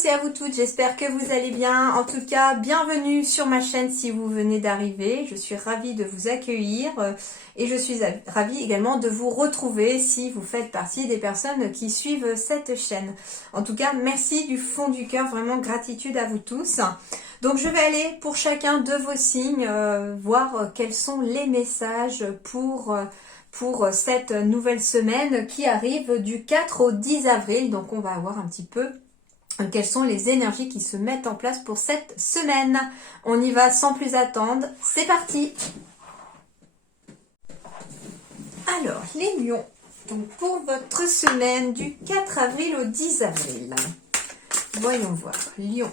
tous et à vous toutes, j'espère que vous allez bien. En tout cas, bienvenue sur ma chaîne si vous venez d'arriver. Je suis ravie de vous accueillir et je suis ravie également de vous retrouver si vous faites partie des personnes qui suivent cette chaîne. En tout cas, merci du fond du cœur, vraiment gratitude à vous tous. Donc je vais aller pour chacun de vos signes voir quels sont les messages pour cette nouvelle semaine qui arrive du 4 au 10 avril. Donc on va voir un petit peu quelles sont les énergies qui se mettent en place pour cette semaine. On y va sans plus attendre. C'est parti! Alors, les lions, donc pour votre semaine du 4 avril au 10 avril. Voyons voir. Lion.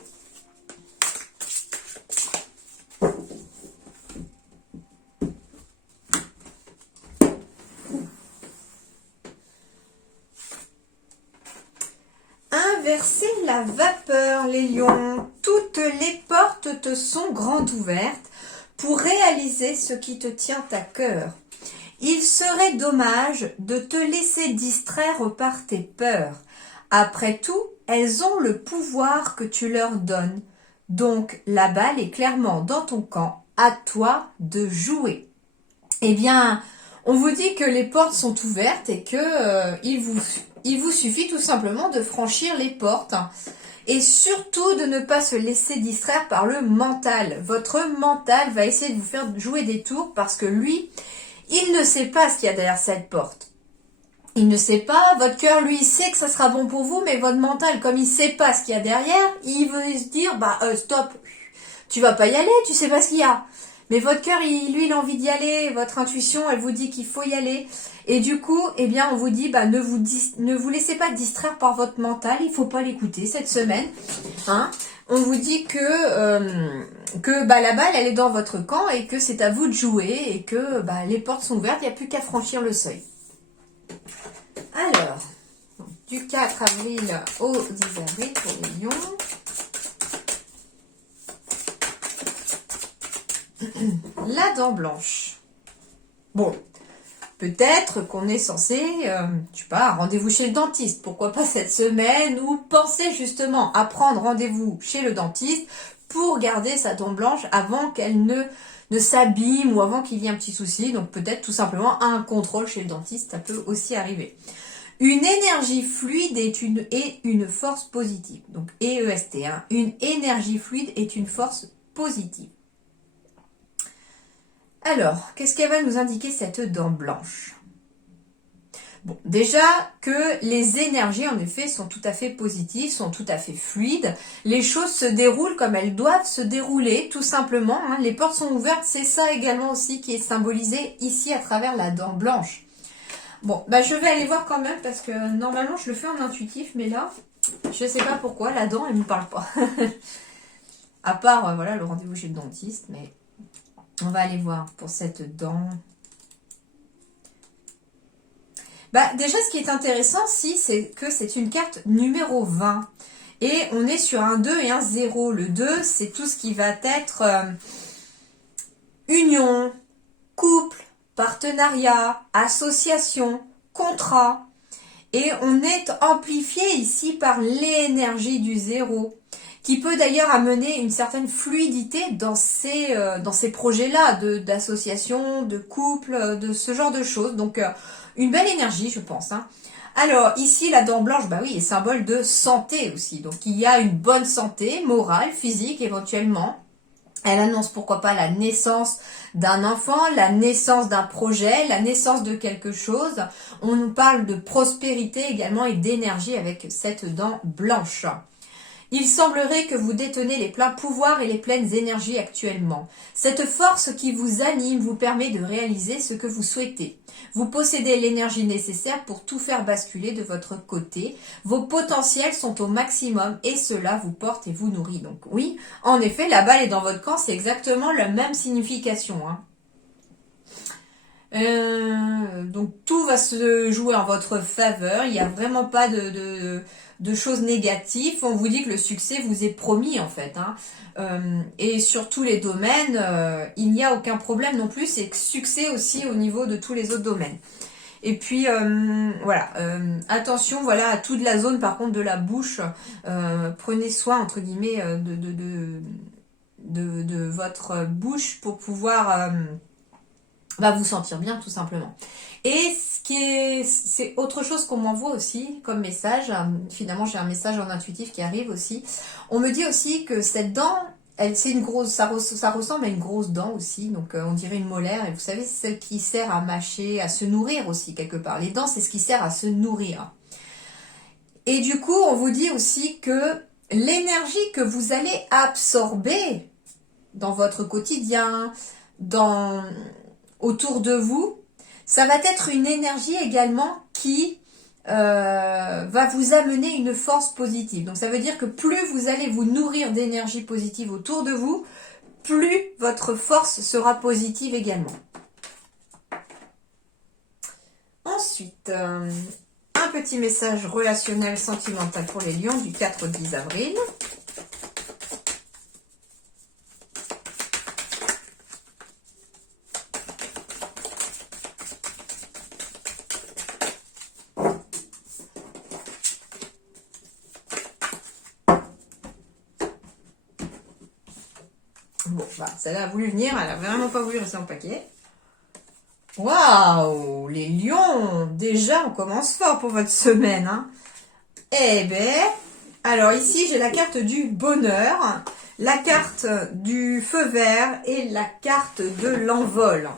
Inverser la vapeur, les lions. Toutes les portes te sont grandes ouvertes pour réaliser ce qui te tient à cœur. Il serait dommage de te laisser distraire par tes peurs. Après tout, elles ont le pouvoir que tu leur donnes. Donc, la balle est clairement dans ton camp. À toi de jouer. Eh bien, on vous dit que les portes sont ouvertes et que il vous suffit tout simplement de franchir les portes et surtout de ne pas se laisser distraire par le mental. Votre mental va essayer de vous faire jouer des tours parce que lui, il ne sait pas ce qu'il y a derrière cette porte. Il ne sait pas, votre cœur, lui, il sait que ça sera bon pour vous, mais votre mental, comme il ne sait pas ce qu'il y a derrière, il veut se dire, stop, tu vas pas y aller, tu sais pas ce qu'il y a. Mais votre cœur, lui, il a envie d'y aller, votre intuition, elle vous dit qu'il faut y aller. Et du coup, eh bien, on vous dit, ne vous laissez pas distraire par votre mental, il faut pas l'écouter cette semaine. Hein, on vous dit que la balle, elle est dans votre camp et que c'est à vous de jouer et que les portes sont ouvertes, il n'y a plus qu'à franchir le seuil. Alors, du 4 avril au 10 avril pour les lions. La dent blanche. Bon, peut-être qu'on est censé, je sais pas, rendez-vous chez le dentiste. Pourquoi pas cette semaine? Ou pensez justement à prendre rendez-vous chez le dentiste pour garder sa dent blanche avant qu'elle ne s'abîme ou avant qu'il y ait un petit souci. Donc peut-être tout simplement un contrôle chez le dentiste, ça peut aussi arriver. Une énergie fluide est une force positive. Donc EEST, hein. Une énergie fluide est une force positive. Alors, qu'est-ce qu'elle va nous indiquer cette dent blanche? Bon, déjà que les énergies, en effet, sont tout à fait positives, sont tout à fait fluides. Les choses se déroulent comme elles doivent se dérouler, tout simplement. Hein. Les portes sont ouvertes, c'est ça également aussi qui est symbolisé ici à travers la dent blanche. Bon, je vais aller voir quand même parce que normalement, je le fais en intuitif, mais là, je ne sais pas pourquoi, la dent, elle ne me parle pas. À part, voilà, le rendez-vous chez le dentiste, mais... On va aller voir pour cette dent. Déjà, ce qui est intéressant, c'est que c'est une carte numéro 20. Et on est sur un 2 et un 0. Le 2, c'est tout ce qui va être union, couple, partenariat, association, contrat. Et on est amplifié ici par l'énergie du 0. Qui peut d'ailleurs amener une certaine fluidité dans ces projets-là, d'association, de couple, de ce genre de choses. Donc, une belle énergie, je pense. Hein. Alors, ici, la dent blanche, oui, est symbole de santé aussi. Donc, il y a une bonne santé, morale, physique, éventuellement. Elle annonce, pourquoi pas, la naissance d'un enfant, la naissance d'un projet, la naissance de quelque chose. On nous parle de prospérité également et d'énergie avec cette dent blanche. Il semblerait que vous détenez les pleins pouvoirs et les pleines énergies actuellement. Cette force qui vous anime vous permet de réaliser ce que vous souhaitez. Vous possédez l'énergie nécessaire pour tout faire basculer de votre côté. Vos potentiels sont au maximum et cela vous porte et vous nourrit. Donc oui, en effet, la balle est dans votre camp, c'est exactement la même signification. Hein. Donc tout va se jouer en votre faveur. Il n'y a vraiment pas de choses négatives. On vous dit que le succès vous est promis en fait. Hein. Et sur tous les domaines, il n'y a aucun problème non plus. C'est succès aussi au niveau de tous les autres domaines. Et puis, voilà, attention, voilà, à toute la zone, par contre, de la bouche. Prenez soin, entre guillemets, de votre bouche pour pouvoir vous sentir bien, tout simplement. Et c'est autre chose qu'on m'envoie aussi comme message. Finalement, j'ai un message en intuitif qui arrive aussi. On me dit aussi que cette dent, c'est une grosse, ça ressemble à une grosse dent aussi, donc on dirait une molaire. Et vous savez, c'est celle qui sert à mâcher, à se nourrir aussi quelque part. Les dents, c'est ce qui sert à se nourrir. Et du coup, on vous dit aussi que l'énergie que vous allez absorber dans votre quotidien, autour de vous, ça va être une énergie également qui va vous amener une force positive. Donc ça veut dire que plus vous allez vous nourrir d'énergie positive autour de vous, plus votre force sera positive également. Ensuite, un petit message relationnel sentimental pour les lions du 4 au 10 avril. Bon, celle-là a voulu venir, elle a vraiment pas voulu rester en paquet. Waouh, les lions, déjà on commence fort pour votre semaine. Hein. Eh ben, alors ici j'ai la carte du bonheur, la carte du feu vert et la carte de l'envol.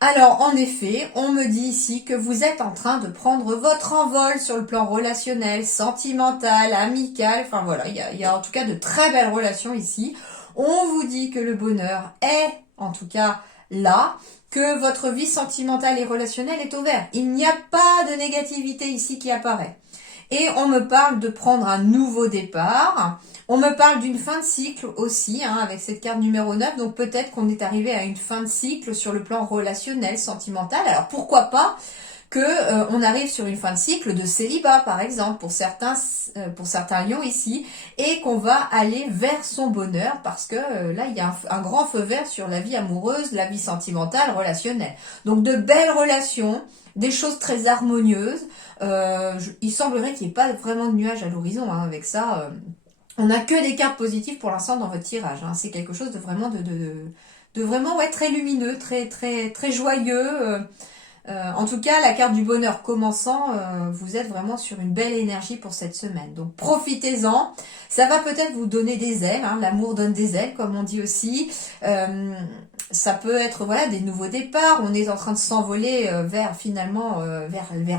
Alors en effet, on me dit ici que vous êtes en train de prendre votre envol sur le plan relationnel, sentimental, amical. Enfin voilà, il y a en tout cas de très belles relations ici. On vous dit que le bonheur est en tout cas là, que votre vie sentimentale et relationnelle est au vert. Il n'y a pas de négativité ici qui apparaît. Et on me parle de prendre un nouveau départ. On me parle d'une fin de cycle aussi, avec cette carte numéro 9. Donc peut-être qu'on est arrivé à une fin de cycle sur le plan relationnel, sentimental. Alors pourquoi pas que on arrive sur une fin de cycle de célibat, par exemple, pour certains lions ici, et qu'on va aller vers son bonheur, parce que là, il y a un grand feu vert sur la vie amoureuse, la vie sentimentale, relationnelle. Donc de belles relations, des choses très harmonieuses. Il semblerait qu'il n'y ait pas vraiment de nuages à l'horizon avec ça. On n'a que des cartes positives pour l'instant dans votre tirage. C'est quelque chose de vraiment de vraiment très lumineux, très très très joyeux. En tout cas, la carte du bonheur commençant, vous êtes vraiment sur une belle énergie pour cette semaine. Donc profitez-en. Ça va peut-être vous donner des ailes. L'amour donne des ailes, comme on dit aussi. Ça peut être des nouveaux départs. On est en train de s'envoler vers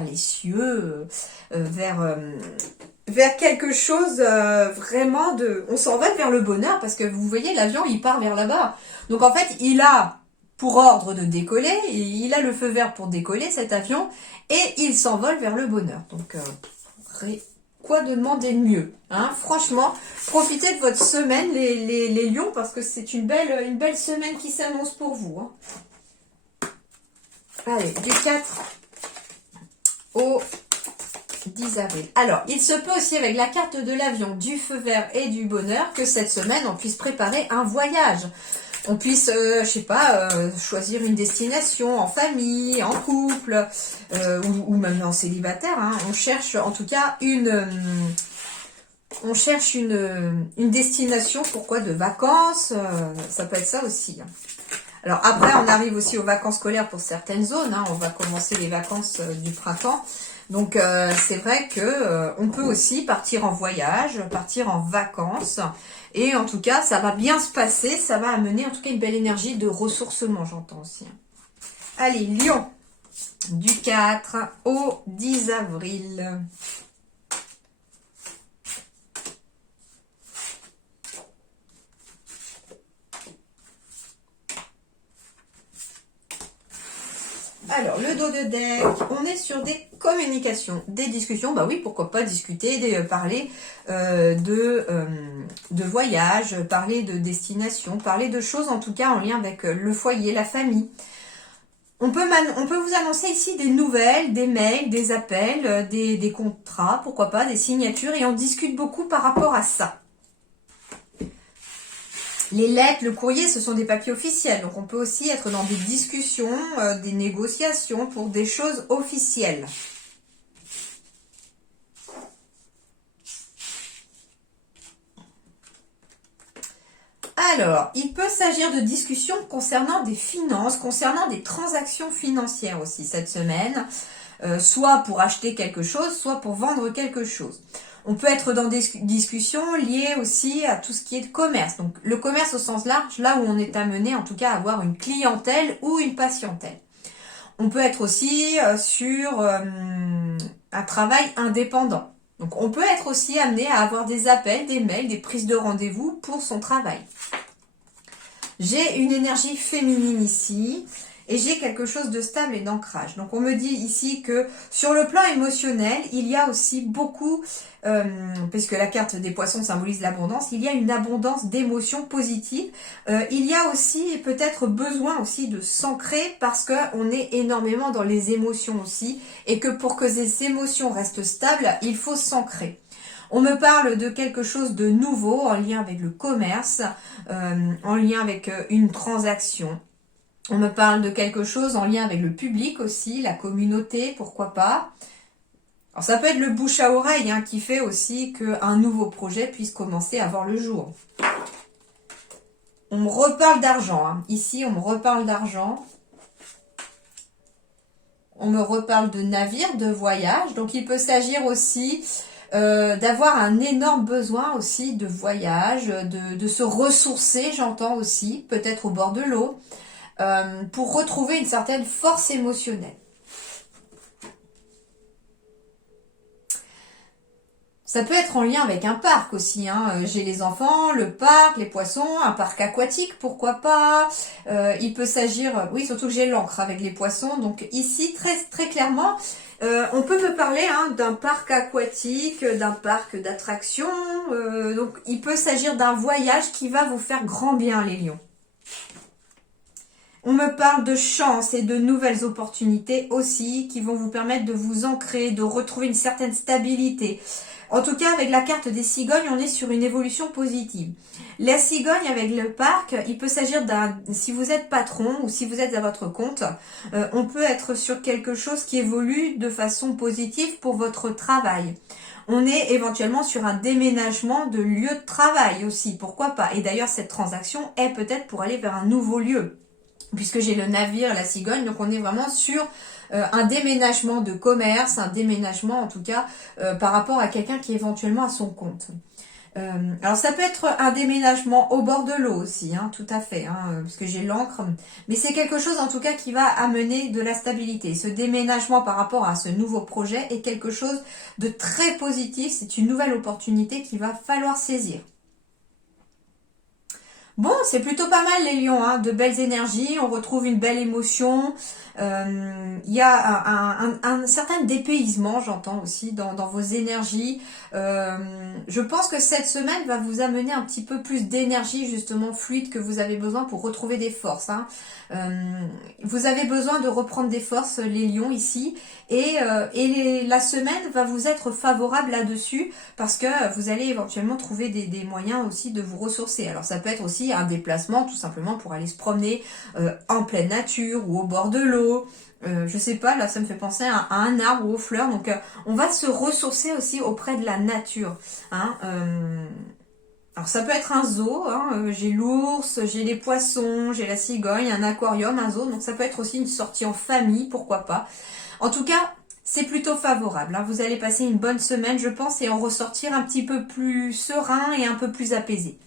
les cieux, vers quelque chose vraiment de... On s'envole vers le bonheur parce que vous voyez, l'avion, il part vers là-bas. Donc en fait, il a pour ordre de décoller, et il a le feu vert pour décoller cet avion, et il s'envole vers le bonheur. Donc, quoi de demander de mieux, franchement, profitez de votre semaine, les lions, parce que c'est une belle semaine qui s'annonce pour vous. Allez, du 4 au 10 avril. Alors, il se peut aussi avec la carte de l'avion, du feu vert et du bonheur, que cette semaine, on puisse préparer un voyage. On puisse, choisir une destination en famille, en couple, ou même en célibataire. On cherche en tout cas une destination, pourquoi, de vacances. Ça peut être ça aussi. Alors après, on arrive aussi aux vacances scolaires pour certaines zones. On va commencer les vacances du printemps. Donc c'est vrai que on peut aussi partir en voyage, partir en vacances. Et en tout cas, ça va bien se passer. Ça va amener en tout cas une belle énergie de ressourcement, j'entends aussi. Allez, Lion, du 4 au 10 avril. Alors, le dos de deck, on est sur des communications, des discussions. Bah oui, pourquoi pas discuter, parler de voyage, parler de destination, parler de choses en tout cas en lien avec le foyer, la famille. On peut vous annoncer ici des nouvelles, des mails, des appels, des contrats, pourquoi pas, des signatures. Et on discute beaucoup par rapport à ça. Les lettres, le courrier, ce sont des papiers officiels. Donc on peut aussi être dans des discussions, des négociations pour des choses officielles. Alors, il peut s'agir de discussions concernant des finances, concernant des transactions financières aussi cette semaine, soit pour acheter quelque chose, soit pour vendre quelque chose. On peut être dans des discussions liées aussi à tout ce qui est de commerce. Donc le commerce au sens large, là où on est amené en tout cas à avoir une clientèle ou une patientèle. On peut être aussi sur un travail indépendant. Donc on peut être aussi amené à avoir des appels, des mails, des prises de rendez-vous pour son travail. J'ai une énergie féminine ici et j'ai quelque chose de stable et d'ancrage. Donc on me dit ici que sur le plan émotionnel, il y a aussi beaucoup, puisque la carte des poissons symbolise l'abondance, il y a une abondance d'émotions positives. Il y a aussi peut-être besoin aussi de s'ancrer parce qu'on est énormément dans les émotions aussi et que pour que ces émotions restent stables, il faut s'ancrer. On me parle de quelque chose de nouveau en lien avec le commerce, en lien avec une transaction. On me parle de quelque chose en lien avec le public aussi, la communauté, pourquoi pas. Alors ça peut être le bouche à oreille qui fait aussi qu'un nouveau projet puisse commencer à voir le jour. On me reparle d'argent. Ici, on me reparle d'argent. On me reparle de navire, de voyage. Donc il peut s'agir aussi d'avoir un énorme besoin aussi de voyage, de se ressourcer, j'entends aussi, peut-être au bord de l'eau, pour retrouver une certaine force émotionnelle. Ça peut être en lien avec un parc aussi. J'ai les enfants, le parc, les poissons, un parc aquatique, pourquoi pas. Il peut s'agir, oui, surtout que j'ai l'encre avec les poissons. Donc ici, très clairement, on peut me parler d'un parc aquatique, d'un parc d'attractions. Donc il peut s'agir d'un voyage qui va vous faire grand bien, les lions. On me parle de chance et de nouvelles opportunités aussi qui vont vous permettre de vous ancrer, de retrouver une certaine stabilité. En tout cas, avec la carte des cigognes, on est sur une évolution positive. La cigogne avec le parc, il peut s'agir si vous êtes patron ou si vous êtes à votre compte, on peut être sur quelque chose qui évolue de façon positive pour votre travail. On est éventuellement sur un déménagement de lieu de travail aussi, pourquoi pas. Et d'ailleurs, cette transaction est peut-être pour aller vers un nouveau lieu, puisque j'ai le navire, la cigogne, donc on est vraiment sur un déménagement de commerce, un déménagement en tout cas par rapport à quelqu'un qui est éventuellement à son compte. Alors ça peut être un déménagement au bord de l'eau aussi, tout à fait, puisque j'ai l'encre, mais c'est quelque chose en tout cas qui va amener de la stabilité. Ce déménagement par rapport à ce nouveau projet est quelque chose de très positif, c'est une nouvelle opportunité qu'il va falloir saisir. Bon, c'est plutôt pas mal les lions, de belles énergies, on retrouve une belle émotion, il y a un certain dépaysement, j'entends aussi, dans vos énergies. Je pense que cette semaine va vous amener un petit peu plus d'énergie justement fluide que vous avez besoin pour retrouver des forces. Vous avez besoin de reprendre des forces, les lions ici, et la semaine va vous être favorable là-dessus parce que vous allez éventuellement trouver des moyens aussi de vous ressourcer. Alors ça peut être aussi un déplacement tout simplement pour aller se promener en pleine nature ou au bord de l'eau. Je sais pas, là ça me fait penser à un arbre ou aux fleurs, donc on va se ressourcer aussi auprès de la nature. Alors ça peut être un zoo, j'ai l'ours, j'ai les poissons, j'ai la cigogne, un aquarium, un zoo, donc ça peut être aussi une sortie en famille, pourquoi pas. En tout cas, c'est plutôt favorable, vous allez passer une bonne semaine je pense et en ressortir un petit peu plus serein et un peu plus apaisé.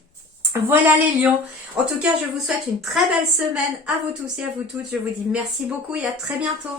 Voilà les lions, en tout cas je vous souhaite une très belle semaine à vous tous et à vous toutes, je vous dis merci beaucoup et à très bientôt.